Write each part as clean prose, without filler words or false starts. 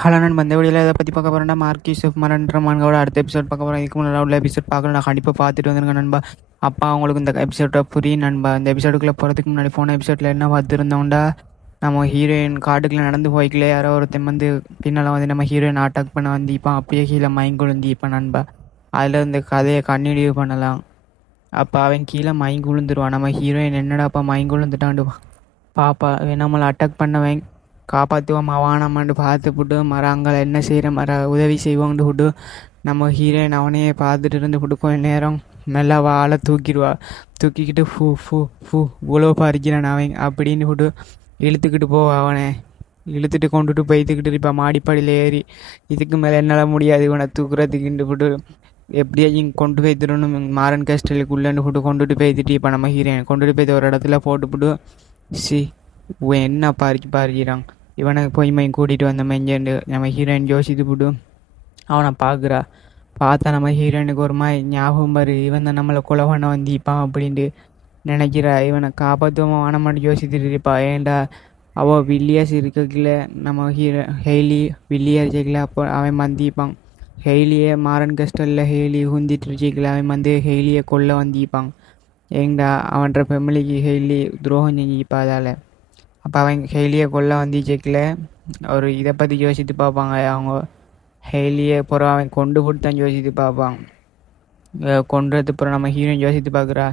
Hello நண்பா, இந்த வீடியோவில் எதை பற்றி பார்க்க போகிறேன்னா மார்க்கிஸ் ஆஃப் மரன்ற மான்களோட அடுத்த எபிசோட் பார்க்க போகிறேன். இதுக்கு முன்னாடி உள்ள எபிசோட் பார்க்கல, நான் கண்டிப்பாக பார்த்துட்டு வந்துருங்க நண்பா. அப்பா அவங்களுக்கு இந்த எபிசோட புரியும் நண்பா. இந்த எபிசோடுக்குள்ளே போகிறதுக்கு முன்னாடி போன எபிசோடில் என்ன பார்த்துருந்தோம்டா, நம்ம ஹீரோயின் காட்டுக்குள்ளே நடந்து போய்க்கல, யாரோ ஒருத்தன் வந்து பின்னால் வந்து நம்ம ஹீரோயின் அட்டாக் பண்ண வந்து இப்போ அப்படியே கீழே மயங்குழுந்தி இப்போ நண்பா. அதில் இந்த கதையை கண்டினியூ பண்ணலாம். அப்போ அவன் கீழே மயங்கி விழுந்துருவான். நம்ம ஹீரோயின் என்னடாப்பா மயங்கி விழுந்துட்டான்டு பாப்பா நம்மளை அட்டாக் பண்ணவன் காப்பாற்றுவோம் வானாமான்னு பார்த்துப்புட்டு மரங்களை என்ன செய்கிற உதவி செய்வோம்னு விட்டு நம்ம ஹீரோயின் அவனையே பார்த்துட்டு இருந்து விட்டு கொஞ்ச நேரம் நல்லா வாழை தூக்கிக்கிட்டு ஃபூ ஃபூ ஃபூ இவ்வளோ பறிக்கிறான் அவன் அப்படின்னு விட்டு இழுத்துக்கிட்டு அவனை இழுத்துட்டு கொண்டுட்டு போய்த்துக்கிட்டு இருப்பான் மாடிப்படியில் ஏறி. இதுக்கு மேலே என்னால் முடியாது இவனை தூக்குறதுக்குண்டு விட்டு எப்படியா இங்கே கொண்டு போய் தரணும் மாறன் கேஸ்டலுக்குள்ளேன்னு விட்டு கொண்டுட்டு போய்த்துட்டு இப்போ நம்ம ஹீரோயின் கொண்டுட்டு போய் ஒரு இடத்துல போட்டுவிட்டு சி இவன் என்ன பறிக்கிறான் இவனை போய் கூட்டிகிட்டு வந்த மெஞ்சேண்டு நம்ம ஹீரோயின் யோசித்து போட்டு அவனை பார்த்தா நம்ம ஹீரோயினுக்கு ஒரு மாதிரி ஞாபகம் பாரு, இவன் தான் நம்மளை கொலை பண்ண வந்திப்பான் அப்படின்ட்டு நினைக்கிறா. இவனை காப்பாற்றுவோமா வானமாட்டு யோசிச்சுட்டு இருப்பா. ஏன்டா அவள் வில்லியர்ஸ் இருக்கல, நம்ம ஹெய்லி வில்லியர் இருக்கல, அப்போ அவன் வந்திப்பான். ஹெய்லியே மாறன் கஸ்டலில் ஹெய்லி குந்திட்டு இருக்கல, அவன் வந்து ஹெய்லியை கொல்ல வந்திப்பான். ஏங்கடா அவன்ற ஃபேமிலிக்கு ஹெய்லி துரோகம் செஞ்சுப்பா. அதால் அப்போ அவன் ஹெய்லியை கொல்ல வந்துச்சுக்கல ஒரு இதை பற்றி யோசித்து பார்ப்பாங்க. அவங்க ஹெய்லியை அப்புறம் அவன் கொண்டு கொடுத்தான் யோசித்து பார்ப்பான். கொண்டுறது அப்புறம் நம்ம ஹீரோயின் யோசித்து பார்க்குறா,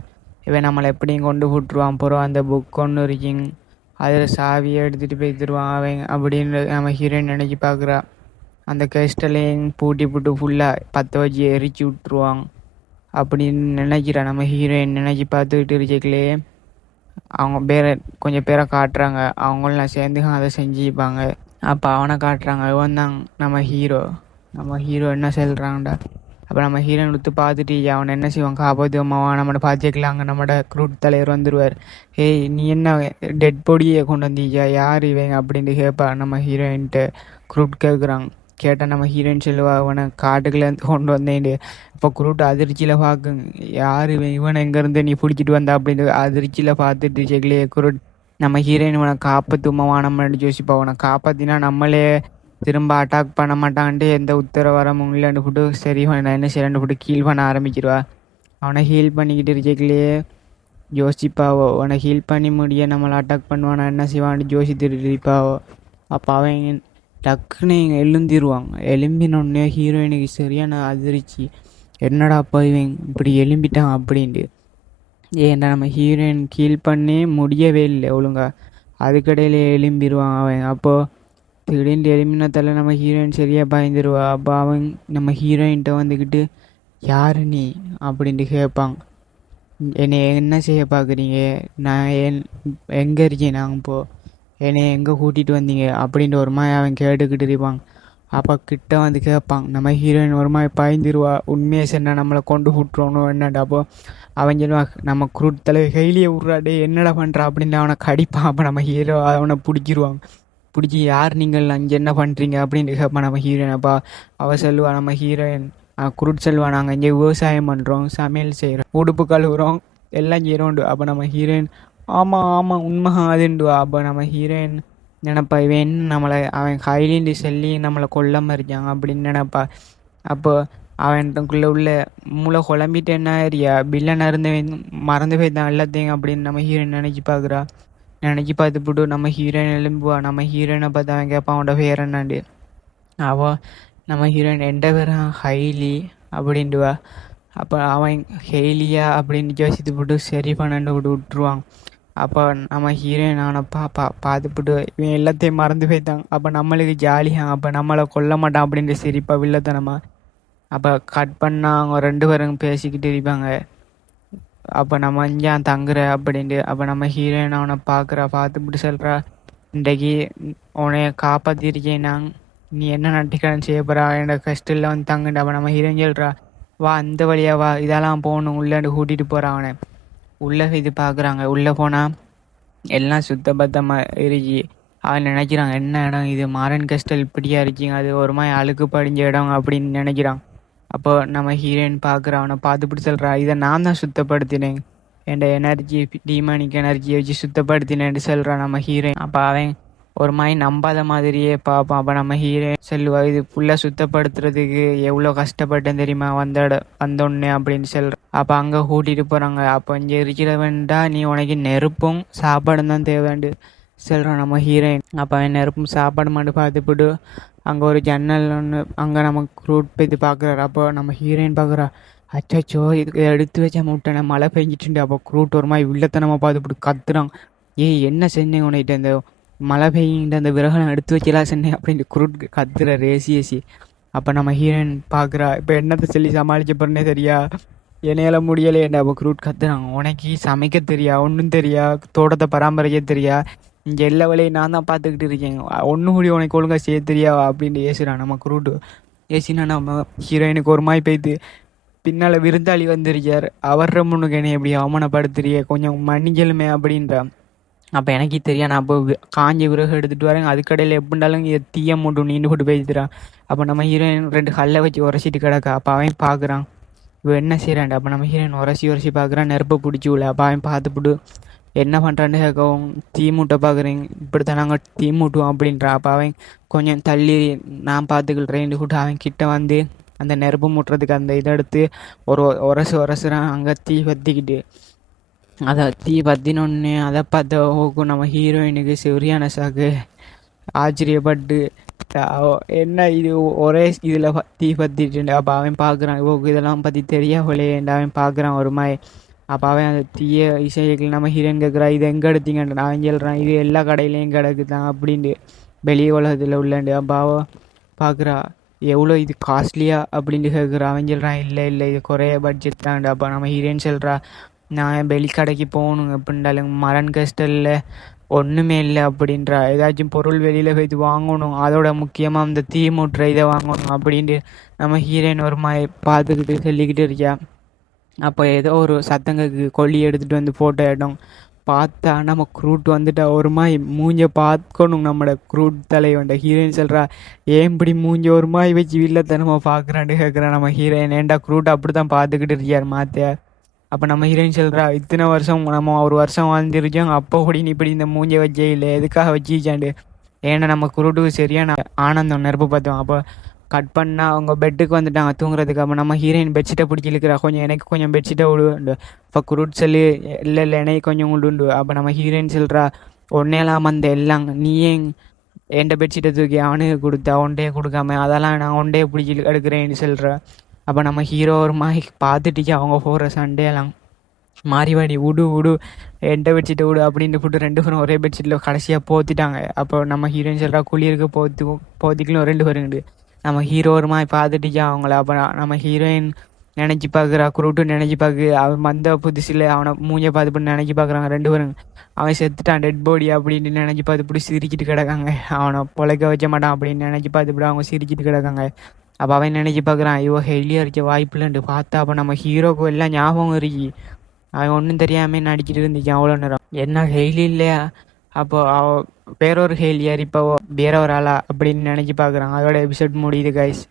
இவன் நம்மளை எப்படியும் கொண்டு விட்டுருவான். அப்புறம் அந்த புக் ஒன்று இருக்கீங்க, அதில் சாவியை எடுத்துகிட்டு போய் தருவான் அவன் அப்படின்னு நம்ம ஹீரோயின் நினச்சி பார்க்குறா. அந்த கிறிஸ்டலையும் பூட்டி போட்டு ஃபுல்லாக பற்ற வச்சு எரிச்சு விட்டுருவாங்க அப்படின்னு நினைக்கிறா. நம்ம ஹீரோயின் நினச்சி பார்த்துக்கிட்டு இருக்கலே அவங்க கொஞ்சம் பேரை காட்டுறாங்க. அவங்களாம் சேர்ந்து அதை செஞ்சுப்பாங்க. அப்போ அவனை காட்டுறாங்க, இவன் தான் நம்ம ஹீரோ என்ன சொல்கிறாங்கடா. அப்போ நம்ம ஹீரோயின் எடுத்து பார்த்துட்டு அவனை என்ன செய்வான், காப்பாற்றுவோமாவா நம்மளை பார்த்துக்கலாங்க. நம்மளோட குரூட் தலைவர் வந்துடுவார். ஏய் நீ என்ன டெட் பாடியை கொண்டு வந்தீங்க, யார் இவங்க அப்படின்ட்டு கேட்பா. நம்ம ஹீரோயின்ட்டு குரூட் கேட்குறாங்க. கேட்டால் நம்ம ஹீரோயின் சொல்லுவா, இவனை காட்டுக்குள்ளேருந்து கொண்டு வந்தேன்ட்டு. இப்போ குரூட் அதிர்ச்சியில் பார்க்குங்க, யார் இவனை எங்கேருந்து நீ பிடிச்சிட்டு வந்தா அப்படின்னு அதிர்ச்சியில் பார்த்துட்டு செக்லே குரூட் நம்ம ஹீரோயின் இவனை காப்பாற்றுமா நம்மளோட யோசிப்பா. அவனை காப்பாற்றினா நம்மளே திரும்ப அட்டாக் பண்ண மாட்டான்ட்டு எந்த உத்தரவாரமும் இல்லைன்னு போட்டு சரி நான் என்ன செய்யறேன்னு போட்டு ஹீல் பண்ண ஆரம்பிச்சிருவா. அவனை ஹீல் பண்ணிக்கிட்டு இருக்கலையே யோசிப்பாவோ, அவனை ஹீல் பண்ணி முடிய நம்மளை அட்டாக் பண்ணுவானா என்ன செய்வான்னு யோசித்துட்டு இருப்பாவோ. அப்போ அவன் டக்குன்னு இங்கே எழுந்திருவாங்க. எலும்பினோடனே ஹீரோயினுக்கு சரியான அதிர்ச்சி, என்னடா அப்போ இவன் இப்படி எலும்பிட்டான் அப்படின்ட்டு. ஏன்டா நம்ம ஹீரோயின் கீல் பண்ணி முடியவே இல்லை ஒழுங்கா, அதுக்கடையில் எலும்பிடுவான் அவன். அப்போது திடீர்னு எலும்பினத்தால் நம்ம ஹீரோயின் சரியாக பயந்துருவா. அப்போ அவன் நம்ம ஹீரோயின்கிட்ட வந்துக்கிட்டு யார் நீ அப்படின்ட்டு கேட்பாங்க. என்னை என்ன செய்ய பார்க்குறீங்க, நான் எங்கே இருக்கேன், நாங்கள் இப்போது என்னை எங்கே கூட்டிகிட்டு வந்தீங்க அப்படின்ட்டு ஒரு மாதிரி அவன் கேட்டுக்கிட்டு இருப்பான். அப்போ கிட்ட வந்து கேட்பான். நம்ம ஹீரோயின் ஒரு மாதிரி பாய்ந்துருவா, உண்மையை சொன்னால் நம்மளை கொண்டு விட்டுருவோம் என்னடா. அப்போ அவன் சொல்லுவான், நம்ம குரூட் தலைவர் கையிலேயே விட்றாடே என்னடா பண்ணுறா அப்படின்னு அவனை கடிப்பான். அப்போ நம்ம ஹீரோ அவனை பிடிச்சிருவாங்க. பிடிச்சி யார் நீங்கள் அங்கே என்ன பண்ணுறீங்க அப்படின்ட்டு கேட்பான் நம்ம ஹீரோயின். அப்போ அவள் சொல்லுவாள், நம்ம ஹீரோயின் குரூட் செல்வா, நாங்கள் இங்கே விவசாயம் பண்ணுறோம், சமையல் செய்கிறோம், உடுப்பு கழுவுறோம், எல்லாம் செய்கிறோண்டு. அப்போ நம்ம ஹீரோயின் ஆமாம் உண்மை அதுண்டுவா. அப்போ நம்ம ஹீரோயின் நினப்பா, இவன் நம்மளை அவன் கையிலேண்டு சொல்லி நம்மளை கொல்லாமல் இருக்காங்க அப்படின்னு நினப்பா. அப்போ அவனுக்குள்ளே உள்ள மூளை குழம்பிட்டு என்ன ஏரியா பில்லன் இருந்தவன் மறந்து போய்தான் எல்லாத்தையும் அப்படின்னு நம்ம ஹீரோயின் நினச்சி பார்க்குறா. நினச்சி பார்த்துப்புட்டு நம்ம ஹீரோயின் எழும்புவா. நம்ம ஹீரோயினை பார்த்து அவன் கேட்பான், அவனோட பேர் என்னாண்டு. அவள் நம்ம ஹீரோயின் எந்த பேர் ஹைலி அப்படின்ட்டுவா. அப்போ அவன் ஹெய்லியா அப்படின்னு யோசித்து போட்டு சரி பண்ணு விட்டுருவான். அப்போ நம்ம ஹீரோயின் அவனை பார்த்துப்புட்டு இவன் எல்லாத்தையும் மறந்து போய்த்தான். அப்போ நம்மளுக்கு ஜாலியாக அப்போ நம்மளை கொல்ல மாட்டான் அப்படின்ட்டு சிரிப்பா வில்லத்தனமா. அப்போ கட் பண்ணால் அவங்க 2 பேரும் பேசிக்கிட்டு இருப்பாங்க. அப்போ நம்ம இங்கே தங்குற அப்படின்ட்டு. அப்போ நம்ம ஹீரோயின் அவனை பார்த்துப்புட்டு சொல்கிறா, இன்றைக்கு உன்னைய காப்பாற்றிருக்கேன் நான், நீ என்ன நட்டிக்கடன் செய்ய போகிறா, என்னோட கஷ்டில் வந்து தங்குண்டு. அப்போ நம்ம ஹீரோயின் சொல்கிறா, வா அந்த வழியாக வா, இதெல்லாம் போகணும் உள்ளாண்டு கூட்டிகிட்டு போகிறான் அவனை. உள்ளே இது பார்க்குறாங்க. உள்ளே போனால் எல்லாம் சுத்தபத்தமாக இருந்துச்சு. அவன் நினைக்கிறாங்க, என்ன இடம் இது, மாரன் கஸ்டல் இப்படியா இருக்கீங்க, அது ஒரு மாதிரி அழுக்கு படிஞ்ச இடம் அப்படின்னு நினைக்கிறான். அப்போ நம்ம ஹீரோயின் பார்க்குறான். அவனை பார்த்துப்பிட்டு சொல்கிறா, இதை நான் தான் சுத்தப்படுத்தினேன், என் எனர்ஜி டீமானிக் எனர்ஜியை வச்சு சுத்தப்படுத்தினேன்னு சொல்கிறான் நம்ம ஹீரோயின். அப்போ அவன் ஒரு மாதிரி நம்பாத மாதிரியே பார்ப்போம். அப்போ நம்ம ஹீரோ சொல்லுவா, இது ஃபுல்லாக சுத்தப்படுத்துறதுக்கு எவ்வளோ கஷ்டப்பட்டேன் தெரியுமா வந்தோடனே அப்படின்னு சொல்கிறேன். அப்போ அங்கே கூட்டிகிட்டு போகிறாங்க. அப்போ இங்கே இருக்கிறவன்டா, நீ உனக்கு நெருப்பும் சாப்பாடும் தான் தேவைண்டு சொல்கிறான் நம்ம ஹீரோயின். அப்போ அவன் நெருப்பும் சாப்பாடு மட்டும் பார்த்துப்பிட்டு அங்கே ஒரு ஜன்னல் ஒன்று, அங்கே நம்ம க்ரூட் போய்த்து பார்க்குறாரு. அப்போ நம்ம ஹீரோயின் பார்க்குறா, அச்சோ இதுக்கு எடுத்து வச்ச முட்டை மழை பெஞ்சிட்டு. அப்போ க்ரூட் ஒரு மாதிரி வில்லத்தனமாக பார்த்துப்பிட்டு கத்துறான், ஏய் என்ன சென்னேன் உன்கிட்ட, இந்த மழை பெய்யுங்கிட்ட அந்த விறகெல்லாம் எடுத்து வைக்கலாம் சொன்னேன் அப்படின்ட்டு குருட் கத்துற ஏசி. அப்போ நம்ம ஹீரோயின் பார்க்குறா, இப்போ என்னத்தை சொல்லி சமாளிக்க போறேன்னே தெரியா, என்னையால முடியலையேண்டா. அப்போ குரூட் கத்துறாங்க, உனக்கு சமைக்க தெரியா, ஒன்றும் தெரியா, தோட்டத்தை பராமரிக்க தெரியா, இங்கே எல்லா வேலையும் நான் தான் பார்த்துக்கிட்டு இருக்கேன், ஒன்றும் கூடி உனக்கு ஒழுங்காக செய்ய தெரியா அப்படின்னு ஏசுறான் நம்ம குரூட்டு. ஏசினா நம்ம ஹீரோயினுக்கு ஒரு மாதிரி போய்த்து, பின்னால் விருந்தாளி வந்திருக்கார், அவர்ற முன்னுக்கு என்னை எப்படி அவமானப்படுத்துறிய, கொஞ்சம் மன்னிக்கலுமே அப்படின்றான். அப்போ எனக்கு தெரியா, நான் அப்போ காஞ்ச விறகு எடுத்துகிட்டு வரேன், அதுக்கடையில் எப்படின்னாலும் தீய மூட்டும் நீண்டு போட்டு போய்த்துறான். அப்போ நம்ம ஹீரோயின் 2 கல்லை வச்சு உரசிட்டு கிடக்கா. அப்போ அவன் பார்க்குறான், இவன் என்ன செய்கிறான்ட்டு. அப்போ நம்ம ஹீரோயின் உரசி பார்க்குறான், நெருப்பை பிடிச்சி விட. அப்போ அவன் பார்த்துப்பிட்டு என்ன பண்ணுறான்னு கேட்கவும், தீ மூட்டை பார்க்குறீங்க, இப்படித்தான் நாங்கள் தீ மூட்டுவோம் அப்படின்றான். அப்போ அவன் கொஞ்சம் தள்ளி நான் பார்த்துக்கிள்றேன் கூட்டு அவன் கிட்ட வந்து அந்த நெருப்பு மூட்டுறதுக்கு அந்த இதை எடுத்து ஒரு உரசுறான். அங்கே தீ பற்றிக்கிட்டு அதை தீ பற்றினோடனே அதை பார்த்த ஓக்கும் நம்ம ஹீரோயினுக்கு சரியான சாக்கு. ஆச்சரியப்பட்டு என்ன இது ஒரே இதில் தீ பற்றிட்டு. அப்போ அவன் பார்க்குறான், ஓக்கு இதெல்லாம் பற்றி தெரியாமலேண்டா அவன் பார்க்குறான் ஒரு மாதிரி. அப்போ அவன் அந்த தீய இசைக்கு நம்ம ஹீரோயின் கேட்குறா, இது எங்கே எடுத்தீங்கன்ற. அவன் சொல்கிறான், இது எல்லா கடையிலையும் கிடக்குதான் அப்படின்ட்டு, வெளி உலகத்தில் உள்ளாண்டு. அப்போ அவன் பார்க்குறா, எவ்வளோ இது காஸ்ட்லியா அப்படின்ட்டு கேட்குறா. அவன் சொல்கிறான், இல்லை இது குறைய பட்ஜெட் தான்ண்டு. அப்போ நம்ம ஹீரோயின் சொல்கிறா, நான் வெளிக்கடைக்கு போகணும் அப்படின்றாலும் மரன் கஸ்டலில் ஒன்றுமே இல்லை அப்படின்றா. ஏதாச்சும் பொருள் வெளியில் போய்த்து வாங்கணும், அதோட முக்கியமாக இந்த தீ மூட்டுற இதை வாங்கணும் அப்படின்ட்டு நம்ம ஹீரோயின் ஒரு மாதிரி பார்த்துக்கிட்டு சொல்லிக்கிட்டு இருக்கியா. அப்போ ஏதோ ஒரு சத்தங்களுக்கு கொல்லி எடுத்துகிட்டு வந்து ஃபோட்டோ இடம் பார்த்தா நம்ம க்ரூட் வந்துட்டா. ஒரு மாதிரி மூஞ்ச பார்க்கணும் நம்மளோட க்ரூட் தலைவன்ட. ஹீரோயின் சொல்கிறா, ஏன் இப்படி மூஞ்ச ஒரு மாதிரி வச்சு வில்லத்தனமாக பார்க்குறான்னு கேட்குறான் நம்ம ஹீரோயின். ஏன்டா க்ரூட் அப்படி தான் பார்த்துக்கிட்டு இருக்கியார் மாத்தியா. அப்போ நம்ம ஹீரோயின் சொல்கிறா, இத்தனை வருஷம் நம்ம ஒரு வருஷம் வாழ்ந்துருக்கோம், அப்போ கூட நீ இப்படி இந்த மூஞ்சை வச்சே இல்லை, எதுக்காக வச்சுச்சாண்டு. ஏன்னா நம்ம குருட்டுக்கு சரியான ஆனந்தம் நெருப்பு பார்த்தோம். அப்போ கட் பண்ணால் அவங்க பெட்டுக்கு வந்துட்டாங்க தூங்குறதுக்கு. அப்போ நம்ம ஹீரோயின் பெட்ஷீட்டை பிடிச்சி இழுக்கிறா, எனக்கு கொஞ்சம் பெட்ஷீட்டை விடுண்டு. இப்போ குருட் சொல்லி இல்லை எனக்கு கொஞ்சம் உண்டு. அப்போ நம்ம ஹீரோயின் சொல்கிறா, ஒன்னேலாம் அந்த எல்லாம் நீ ஏன் என்ட பெட்ஷீட்டை தூக்கி அவனுக்கு கொடுத்தா, ஒன்றையே கொடுக்காம அதெல்லாம் நான் ஒன்றையே பிடிச்சி எடுக்கிறேன்னு சொல்கிறா. அப்போ நம்ம ஹீரோ ஒரு மாதிரி பார்த்துட்டு அவங்க போகிற சண்டேலாம் மாறிவாடி விடு என்கிட்ட பெட்ஷீட்டை விடு அப்படின்னு போட்டு 2 பேரும் ஒரே பெட்ஷீட்டில் கடைசியாக போத்திட்டாங்க. அப்போ நம்ம ஹீரோயின் சொல்கிறா, குளிருக்கு போத்திக்கலும் 2 பேருங்கிட்டு. நம்ம ஹீரோ ஒரு மாதிரி பார்த்துட்டு அவங்கள. அப்போ நம்ம ஹீரோயின் நினச்சி பார்க்குறா, குருட்டு நினச்சி பார்க்கு, அவன் வந்த புதுசில் அவனை மூஞ்சை பார்த்துப்பட்டு நினச்சி பார்க்குறாங்க 2 பேரும். அவன் செத்துட்டான், டெட் பாடி அப்படின்னு நினச்சி பார்த்துப்பட்டு சிரிச்சிட்டு கிடக்காங்க. அவனை பொழைக்க வைக்க மாட்டான் அப்படின்னு நினச்சி பார்த்துப்பட்டு அவங்க சிரிச்சிட்டு கிடக்காங்க. அப்போ அவன் நினச்சி பார்க்குறான், ஐயோ ஹெல்லியாக இருக்க வாய்ப்பு இல்லைன்ட்டு பார்த்தா. அப்போ நம்ம ஹீரோக்கு எல்லாம் ஞாபகம் இருக்கு, அவன் ஒன்றும் தெரியாமல் நடிச்சிட்டு இருந்துச்சு அவ்வளோ நேரம். என்ன ஹெய்லி இல்லையா, அப்போ வேறொரு ஹெய்லியார் இப்போ வேற ஒரு ஆளா அப்படின்னு நினச்சி பார்க்குறான். அதோட எபிசோட் முடியுது கைஸ்.